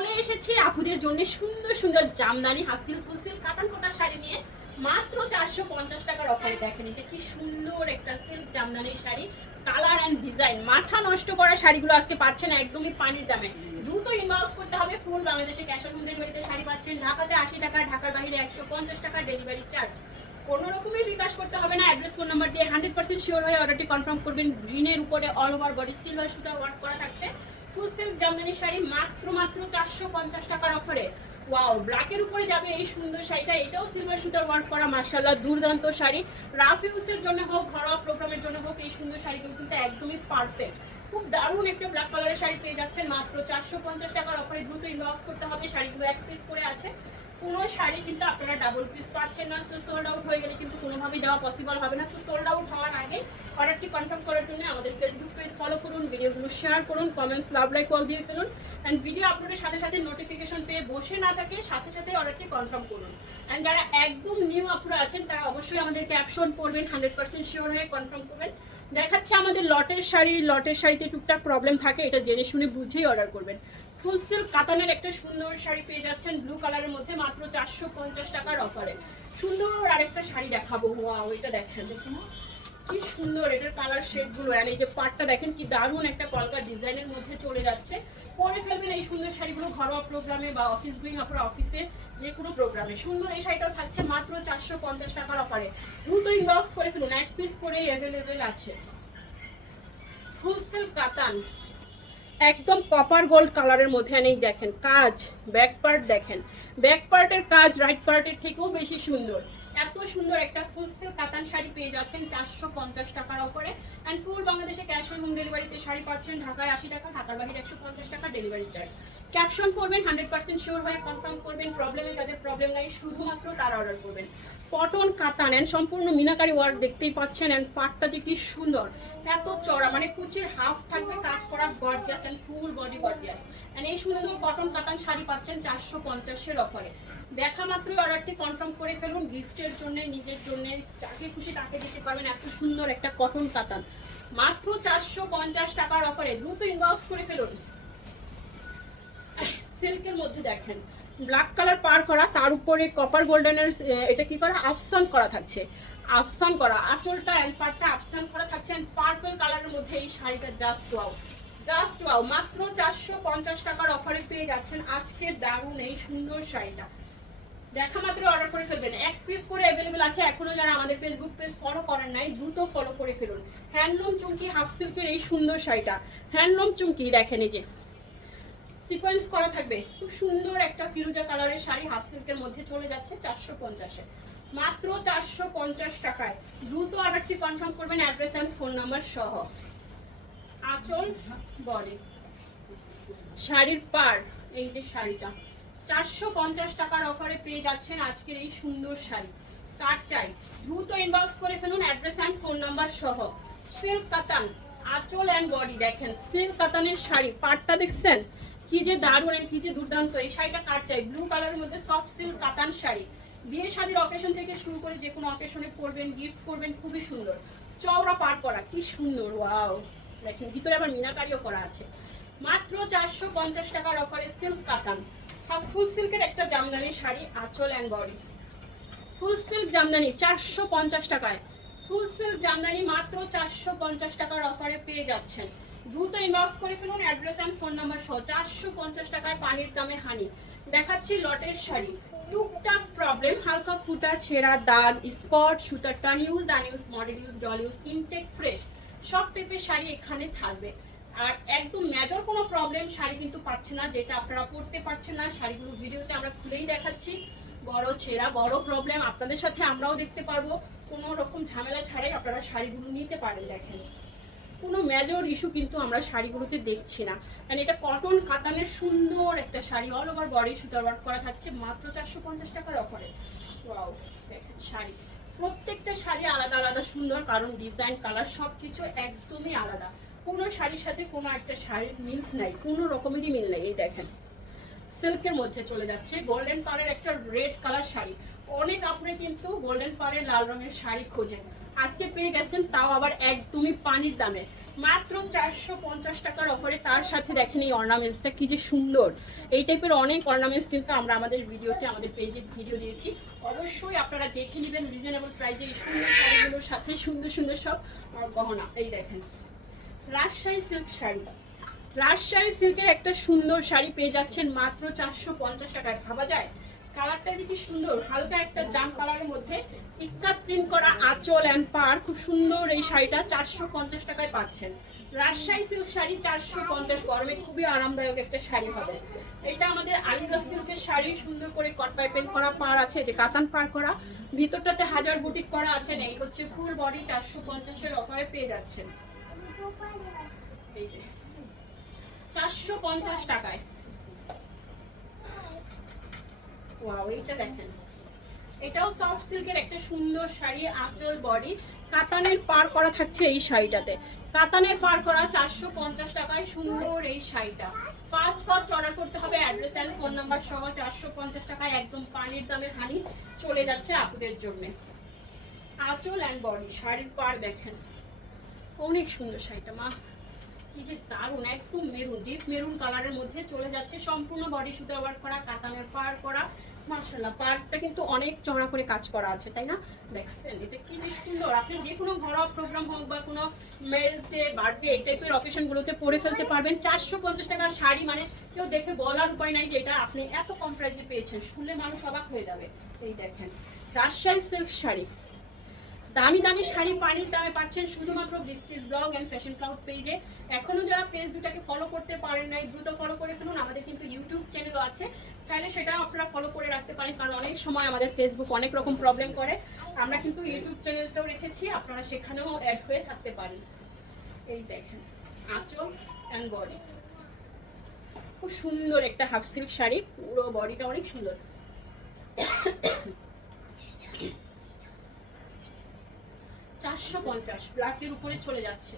চলে এসেছি আপুদের জন্য সুন্দর সুন্দর জামদানি হাসিল ফুসিল কাতান কোটা শাড়ি নিয়ে মাত্র 450 টাকার অফারে। দেখেন এটা কি সুন্দর একটা সিল্ক জামদানির শাড়ি, কালার অ্যান্ড ডিজাইন। মাথা নষ্ট করা শাড়িগুলো আজকে পাচ্ছেন একদমই পানির দামে। দ্রুত ইনবক্স করতে হবে। ফুল বাংলাদেশে ক্যাশ অন ডেলিভারিতে শাড়ি পাচ্ছেন। ঢাকাতে 80 টাকা, ঢাকার বাইরে 150 টাকা ডেলিভারি চার্জ। কোনো রকমের বিকাশ করতে হবে না। অ্যাড্রেস ফোন নাম্বার দিয়ে 100% শিওর হয়ে অর্ডারটি কনফার্ম করবেন। গ্রিনের উপরে অল ওভার বডি সিলভার সুতার ওয়ার্ক করা থাকছে। ফুল সিল্ক জামদানি শাড়ি মাত্র 450 টাকার অফারে। ওয়াও, ব্ল্যাকের উপরে যাবে এই সুন্দর শাড়িটা। এটাও সিলভার সুতার ওয়ার্ক করা, মাশাআল্লাহ দুর্দান্ত শাড়ি। রাফ ইউজের জন্য হোক, ঘরোয়া প্রোগ্রামের জন্য হোক, এই সুন্দর শাড়িগুলো কিন্তু একদমই পারফেক্ট। খুব দারুণ একটা ব্ল্যাক কালারের শাড়ি পেয়ে যাচ্ছেন মাত্র 450 টাকার অফারে। দ্রুত ইনবক্স করতে হবে। শাড়িগুলো এক পিস করে আছে, কোনো শাড়ি কিন্তু আপনারা ডাবল পিস পাচ্ছেন না। সো সোল্ড আউট হয়ে গেলে কিন্তু কোনোভাবেই দেওয়া পসিবল হবে না। সো সোল্ড আউট হওয়ার আগে অর্ডারটি কনফার্ম করার জন্য আমাদের ফেসবুক পেজ ফলো করুন, ভিডিওগুলো শেয়ার করুন, কমেন্টস লাভ লাইক কল দিয়ে ফেলুন। অ্যান্ড ভিডিও আপলোডের সাথে সাথে নোটিফিকেশন পেয়ে বসে না থাকে, সাথে সাথে অর্ডারটি কনফার্ম করুন। অ্যান্ড যারা একদম নিউ আপুরা আছেন তারা অবশ্যই আমাদের ক্যাপশন পড়বেন, 100% শিওর হয়ে কনফার্ম করবেন। দেখাচ্ছে আমাদের লটের শাড়ি। লটের শাড়িতে টুকটাক প্রবলেম থাকে, এটা জেনে শুনে বুঝেই অর্ডার করবেন। ফুল সিল্ক কাতানের একটা সুন্দর শাড়ি পেয়ে যাচ্ছেন ব্লু কালারের মধ্যে মাত্র 450 টাকার অফারে। সুন্দর আরেকটা শাড়ি দেখাবো। ওয়াও, এটা দেখেন, দেখুন কি সুন্দর এটার কালার শেডগুলো। আর এই যে পাটটা দেখেন কি দারুণ একটা কলকা ডিজাইনের মধ্যে চলে যাচ্ছে। পরে ফেলবেন এই সুন্দর শাড়িগুলো ঘরোয়া প্রোগ্রামে বা অফিস গোয়িং আপনার অফিসে যে কোনো প্রোগ্রামে। সুন্দর এই শাড়িটাও থাকছে মাত্র 450 টাকার অফারে। দ্রুত ইনবক্স করে ফেলুন, এক পিস করেই অ্যাভেলেবেল আছে। ফুল সিল্ক কাতান একদম কপার গোল্ড কালারের মধ্যে অনেক দেখেন কাজ। ব্যাক পার্ট দেখেন, ব্যাক পার্টের কাজ রাইট পার্টের থেকেও বেশি সুন্দর। এত সুন্দর একটা ফুল সিল্ক কাতান শাড়ি পেয়ে যাচ্ছেন 450 টাকার অফারে। অ্যান্ড ফুল বাংলাদেশে ক্যাশ অন হোম ডেলিভারিতে শাড়ি পাচ্ছেন। ঢাকায় 80 টাকা, ঢাকার বাইরে 150 টাকা ডেলিভারি চার্জ। ক্যাপশন করবেন, 100% শিওর হয়ে কনফার্ম করবেন। প্রবলেমে যাদের প্রবলেম নাই শুধুমাত্র তারা অর্ডার করবেন। কটন কাতান অ্যান্ড সম্পূর্ণ মিনাকারি ওয়ার্ক দেখতেই পাচ্ছেন। অ্যান্ড পাটটা যে কি সুন্দর, এত চড়া, মানে কুচির হাফ থাকবে কাজ করা, gorgeous and full body gorgeous. And এই সুন্দর কটন কাতান শাড়ি পাচ্ছেন 450-এর অফারে। দেখা মাত্রই অর্ডারটি কনফার্ম করে ফেলুন। গিফটের জন্য, নিজের জন্য, যাকে খুশি তাকে দিতে পারবেন। এত সুন্দর একটা কটন কাতান মাত্র 450 টাকার অফারে। দ্রুত ইনবক্স করে ফেলুন। সিল্কের মধ্যে দেখেন ব্ল্যাক কালার পার করা, তার উপরে কপার গোল্ডেনের এটা কি করা, আফসান করা থাকছে। আফসান করা আঁচলটা অ্যান্ড পার্টটা আফসান করা থাকছে। অ্যান্ড পার্পল কালারের মধ্যে এই শাড়িটা জাস্ট ওয়াও, জাস্ট ওয়াও। মাত্র 450 টাকার অফারে পেয়ে যাচ্ছেন আজকের দারুণ এই সুন্দর শাড়িটা। দেখা মাত্র অর্ডার করে ফেলবেন, এক পিস করে অ্যাভেলেবেল আছে। এখনো যারা আমাদের ফেসবুক পেজ ফলো করেন নাই দ্রুত ফলো করে ফেলুন। হ্যান্ডলুম চুমকি হাফ সিল্কের এই সুন্দর শাড়িটা, হ্যান্ডলুম চুমকি দেখেন, এই যে সিকোয়েন্স করা থাকবে। খুব সুন্দর একটা ফিরোজা কালারের শাড়ি হাফ সিল্কের মধ্যে চলে যাচ্ছে 450-এ, মাত্র 450 টাকায়। দ্রুত অর্ডারটি কনফার্ম করবেন অ্যাড্রেস অ্যান্ড ফোন নাম্বার সহ। আঁচল বডি শাড়ির পার, এই যে শাড়িটা 450 টাকার অফারে পেয়ে যাচ্ছেন আজকের এই সুন্দর শাড়ি। কার চাই দ্রুত ইনবক্স করে ফেলুন অ্যাড্রেস অ্যান্ড ফোন নাম্বার সহ। সিল্ক কাতান আঁচল অ্যান্ড বডি দেখেন, সিল্ক কাতানের শাড়ি, পাটটা দেখছেন কি যে দারুণ, কি যে দুর্দান্ত। এই শাড়িটা কার চাই, ব্লু কালারের মধ্যে সফট সিল্ক কাতান শাড়ি। বিয়ে শাদীর অকেশন থেকে শুরু করে যে কোনো অকেশনে পরবেন, গিফট করবেন, খুবই সুন্দর। চওড়া পাট করা, কি সুন্দর। ওয়াও, দেখেন ভিতরে আবার মিনাকারিও করা আছে। মাত্র 450 টাকার অফারে সিল্ক কাতান। ফুল সিল্কের একটা জামদানি শাড়ি, আঁচল and body. Full silk Jamdani 450 টাকায়। ফুল সিল্ক জামদানি মাত্র 450 টাকার অফারে পেয়ে যাচ্ছেন। দ্রুত ইনবক্স করে ফেলুন অ্যাড্রেস অ্যান্ড ফোন নাম্বার সহ। 450 টাকায় পানির দামে হানি। দেখাচ্ছি লটের শাড়ি। টুকটাক প্রবলেম, হালকা ফুটা, ছেঁড়া, দাগ, স্পট, সুতার টান use, unuse, model use, doll use, intact, fresh সব টাইপের শাড়ি এখানে থাকবে। আর একদম মেজর কোনো প্রবলেম শাড়ি কিন্তু পাচ্ছে না, যেটা আপনারা পরতে পারছেন না। শাড়িগুলো ভিডিওতে আমরা খুলেই দেখাচ্ছি। বড় ছেঁড়া, বড় প্রবলেম আপনাদের সাথে আমরাও দেখতে পারবো। কোনো রকম ঝামেলা ছাড়াই আপনারা শাড়িগুলো নিতে পারেন। দেখেন কোনো মেজর ইস্যু কিন্তু আমরা শাড়িগুলোতে দেখছি না। কারণ এটা কটন কাতানের সুন্দর একটা শাড়ি, অল ওভার বডি সুতার ওয়ার্ক করা থাকছে মাত্র 450 টাকার অফারে। ওয়াও, দেখেন শাড়ি, প্রত্যেকটা শাড়ি আলাদা আলাদা সুন্দর, কারণ ডিজাইন, কালার সব কিছু একদমই আলাদা। কোনো শাড়ির সাথে কোনো একটা শাড়ির মিল নাই, কোনো রকমেরই মিল নাই। এই দেখেন সিল্কের মধ্যে চলে যাচ্ছে গোল্ডেন পাড়ের একটা রেড কালার শাড়ি। অনেক আপনি কিন্তু গোল্ডেন পাড়ের লাল রঙের শাড়ি খোঁজেন, আজকে পেয়ে গেছেন, তাও আবার একদমই পানির দামে। মাত্র 450 টাকার অফারে। তার সাথে দেখেন এই অর্নামেন্টসটা কি যে সুন্দর। এই টাইপের অনেক অর্নামেন্টস কিন্তু আমরা আমাদের ভিডিওতে, আমাদের পেজে ভিডিও দিয়েছি, অবশ্যই আপনারা দেখে নেবেন রিজনেবল প্রাইসে। এই সুন্দর শাড়িগুলোর সাথে সুন্দর সুন্দর সব গহনা। এই দেখেন রাজশাহী সিল্ক শাড়ি, রাজশাহী সিল্কের একটা সুন্দর শাড়ি পেয়ে যাচ্ছেন মাত্র 450 টাকায়। ভাবা যায় কালারটা যে কি সুন্দর, হালকা একটা জাম কালারের মধ্যে ইক্কা প্রিন্ট করা আঁচল অ্যান্ড পার, খুব সুন্দর এই শাড়িটা 450 টাকায় পাচ্ছেন। রাজশাহী সিল্ক শাড়ি 450, গরমে খুবই আরামদায়ক একটা শাড়ি হবে। এটা আমাদের আলিজা সিল্কের শাড়ি, সুন্দর করে কট পাইপেন করা পার আছে, যে কাতান পার করা, ভিতরটাতে হাজার বুটিক করা আছে। এই হচ্ছে ফুল বডি 450-এর অফারে পেয়ে যাচ্ছেন। এই 450 টাকায়। ওয়াও, এইটা দেখেন, এটাও সফট সিল্কের একটা সুন্দর শাড়ি, আঁচল বডি কাতানের পার করা থাকছে এই শাড়িটাতে। কাতানের পার করা 450 টাকায় সুন্দর এই শাড়িটা। ফার্স্ট অর্ডার করতে হবে, অ্যাড্রেস এন্ড ফোন নাম্বার সহ। 450 টাকায় একদম পানির দামে হানি চলে যাচ্ছে আপুদের জন্য। আঁচল অ্যান্ড বডি, শাড়ির পার দেখেন, অনেক সুন্দর শাড়িটা। মা কি যে দারুণ, একদম মেরুন, ডিপ মেরুন কালারের মধ্যে চলে যাচ্ছে। সম্পূর্ণ বডি সুতা ওয়ার্ক করা, কাতানের পার করা। মাশাআল্লাহ, পার্টটা কিন্তু অনেক চওড়া করে কাজ করা আছে, তাই না? দেখছেন এটা কি যে সুন্দর। আপনি যে কোনো ঘরোয়া প্রোগ্রাম হোক বা কোনো ম্যারেজ ডে, বার্থডে, এই টাইপের অকেশনগুলোতে পরে ফেলতে পারবেন। 450 টাকার শাড়ি মানে কেউ দেখে বলার উপায় নাই যে এটা আপনি এত কম প্রাইসে পেয়েছেন, শুনলে মানুষ অবাক হয়ে যাবে। এই দেখেন রাজশাহী সিল্ক শাড়ি, দামি দামি শাড়ি পানির দামে পাচ্ছেন শুধুমাত্র বৃষ্টিস ব্লগ এন্ড ফ্যাশন ক্লাউড পেজে। এখনো যারা পেজ দুটাকে ফলো করতে পারেন নাই, দ্রুত ফলো করে ফেলুন। আমাদের কিন্তু ইউটিউব চ্যানেলও আছে, চাইলে সেটাও আপনারা ফলো করে রাখতে পারেন, কারণ অনেক সময় আমাদের ফেসবুক অনেক রকম প্রবলেম করে। আমরা কিন্তু ইউটিউব চ্যানেলটাও রেখেছি, আপনারা সেখানেও অ্যাড হয়ে থাকতে পারেন। এই দেখেন আঁচল অ্যান্ড বডি, খুব সুন্দর একটা হাফ সিল্ক শাড়ি, পুরো বডিটা অনেক সুন্দর। 450 ব্ল্যাকের উপরে চলে যাচ্ছে,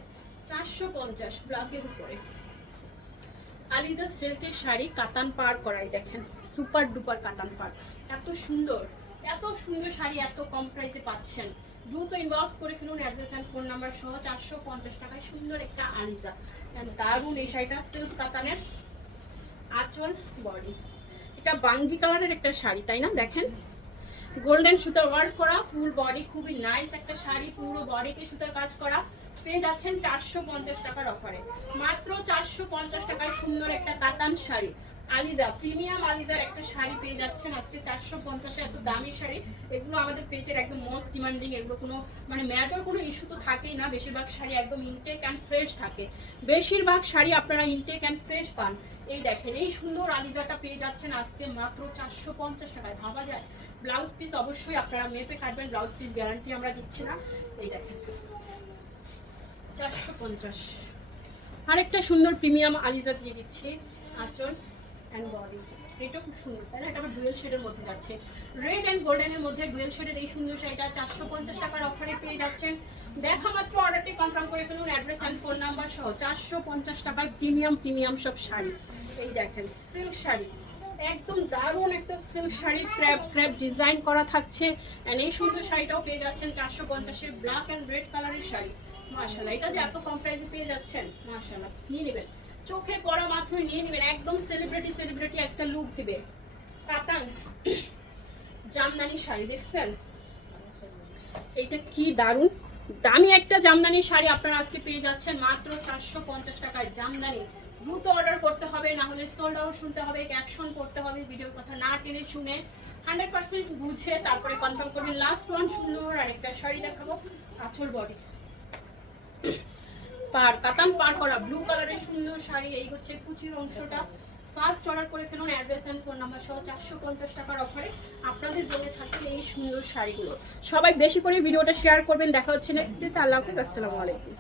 450 ব্ল্যাকের উপরে। আলিজা সিল্কের শাড়ি, কাতান পার করাই দেখেন, সুপার ডুপার কাতান পার। এত সুন্দর শাড়ি এত কম প্রাইসে পাচ্ছেন। দ্রুত ইনবক্স করে ফেলুন অ্যাড্রেস অ্যান্ড ফোন নাম্বার সহ। 450 টাকায় সুন্দর একটা আলিজা, দারুণ এই শাড়িটা, সিল্ক কাতানের, আঁচল বডি। এটা বাঙ্গি কালারের একটা শাড়ি, তাই না? দেখেন গোল্ডেন সুতার ওয়ার্ক করা, ফুল বডি, খুবই নাইস একটা শাড়ি, পুরো বডিতে সুতার কাজ করা। পেয়ে যাচ্ছেন 450 টাকার অফারে, মাত্র 450 টাকায় সুন্দর একটা কাতান শাড়ি। আলিজা, প্রিমিয়াম আলিজার একটা শাড়ি পেয়ে যাচ্ছেন আজকে 450-এ। এত দামি শাড়ি, এগুলো আমাদের পেজের একদম মোস্ট ডিমান্ডিং। এগুলো কোনো মানে মেজর কোনো ইস্যু তো থাকেই না। বেশিরভাগ শাড়ি একদম ইনটেক অ্যান্ড ফ্রেশ থাকে, বেশিরভাগ শাড়ি আপনারা ইনটেক অ্যান্ড ফ্রেশ পান। এই দেখেন এই সুন্দর আলিজাটা পেয়ে যাচ্ছেন আজকে মাত্র 450 টাকায়। ভাবা যায়। ব্লাউজ পিস অবশ্যই আপনারা মেপে কাটবেন, ব্লাউজ পিস গ্যারান্টি আমরা দিচ্ছি না। এই দেখেন 450। আরেকটা সুন্দর প্রিমিয়াম আলিজা দিয়ে দিচ্ছি, আঁচল অ্যান্ড বডি। এটা খুব সুন্দর, তাই না? এটা আবার ডুয়েল শেডের মধ্যে যাচ্ছে, রেড অ্যান্ড গোল্ডেনের মধ্যে ডুয়েল শেডের এই সুন্দর শাড়িটা 450 টাকার অফারে পেয়ে যাচ্ছেন। দেখা মাত্র অর্ডারটি কনফার্ম করে ফেলুন অ্যাড্রেস অ্যান্ড ফোন নাম্বার সহ। 450 টাকায় প্রিমিয়াম সব শাড়ি। এই দেখেন সিল্ক শাড়ি, একদম দারুণ একটা সিল্ক শাড়ি, ক্র্যাপ ডিজাইন করা থাকছে। এন্ড এই সুন্দর শাড়িটাও পেয়ে যাচ্ছেন 450-এ, ব্ল্যাক এন্ড রেড কালারের শাড়ি। মাশাআল্লাহ, এটা যে এত কম প্রাইসে পেয়ে যাচ্ছেন, মাশাআল্লাহ, নিয়ে নেবেন, চোখে পড়া মাত্র নিয়ে নেবেন। একদম সেলিব্রিটি একটা লুক দিবে। কাতান জামদানি শাড়ি দেখছেন, এইটা কি দারুণ দামি একটা জামদানি শাড়ি আপনারা আজকে পেয়ে যাচ্ছেন মাত্র 450 টাকায়। জামদানি, দ্রুত অর্ডার করতে হবে, না হলে সোল্ড আউট শুনতে হবে, ক্যাপশন করতে হবে, ভিডিওর কথা না টেনে শুনে 100% বুঝে তারপরে কনফার্ম করবেন। লাস্ট ওয়ান সুন্দর আরেকটা শাড়ি দেখাবো, আঁচল বডি পার, কাতান পার করা ব্লু কালারের সুন্দর শাড়ি। এই হচ্ছে কুচির অংশটা। ফার্স্ট অর্ডার করে ফেলুন অ্যাড্রেস অ্যান্ড ফোন নাম্বার সহ। 450 টাকার অফারে আপনাদের জন্য থাকছে এই সুন্দর শাড়িগুলো। সবাই বেশি করে ভিডিওটা শেয়ার করবেন। দেখা হচ্ছে নেক্সট ভিডিওতে। আল্লাহ হাফেজ, আসসালামু আলাইকুম।